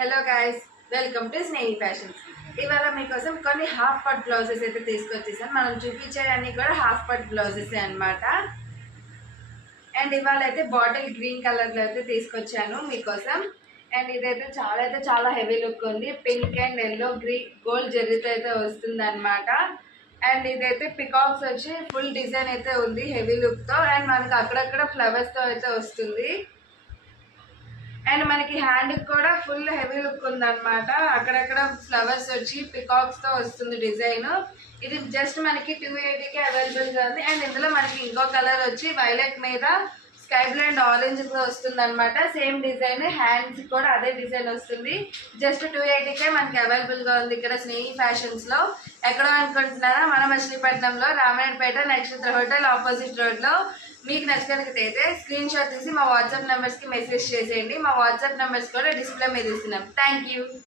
Hello guys, welcome to Snehi fashions. ఇవాళ మీకోసం కొన్ని హాఫ్ పట్ బ్లౌజెస్ అయితే తీసుకొచ్చేసాను. మనం చూపించేవన్నీ కూడా హాఫ్ పట్ బ్లౌజెస్ అనమాట. అండ్ ఇవాళ అయితే బాటిల్ గ్రీన్ కలర్లో అయితే తీసుకొచ్చాను మీకోసం. అండ్ ఇదైతే చాలా హెవీ లుక్ ఉంది. Pink and yellow green gold జరీతో అయితే వస్తుంది అనమాట. అండ్ ఇదైతే పికాక్స్ వచ్చి ఫుల్ డిజైన్ అయితే ఉంది హెవీ లుక్తో. అండ్ మనకి అక్కడక్కడ ఫ్లవర్స్తో అయితే వస్తుంది. అండ్ మనకి హ్యాండ్ కూడా ఫుల్ హెవీ లుక్ ఉందన్నమాట. అక్కడక్కడ ఫ్లవర్స్ వచ్చి పికాక్స్ తో వస్తుంది డిజైన్. ఇది జస్ట్ మనకి 280కి అవైలబుల్గా ఉంది. అండ్ ఇందులో మనకి ఇంకో కలర్ వచ్చి వైలెట్ మీద స్కై బ్లూ అండ్ ఆరెంజ్ వస్తుంది అనమాట. సేమ్ డిజైన్, హ్యాండ్స్ కూడా అదే డిజైన్ వస్తుంది. జస్ట్ 280కే మనకి అవైలబుల్గా ఉంది ఇక్కడ స్నేహి ఫ్యాషన్స్ లో. ఎక్కడ అనుకుంటున్నారా? మన మచిలీపట్నంలో రామాయణపేట నక్షత్ర హోటల్ ఆపోజిట్ రోడ్ లో. మీకు నచ్చినట్లయితే స్క్రీన్ షాట్ తీసి మా వాట్సాప్ నెంబర్స్కి మెసేజ్ చేసేయండి. మా వాట్సాప్ నెంబర్స్ కూడా డిస్ప్లే మీద ఇస్తున్నాం. Thank you.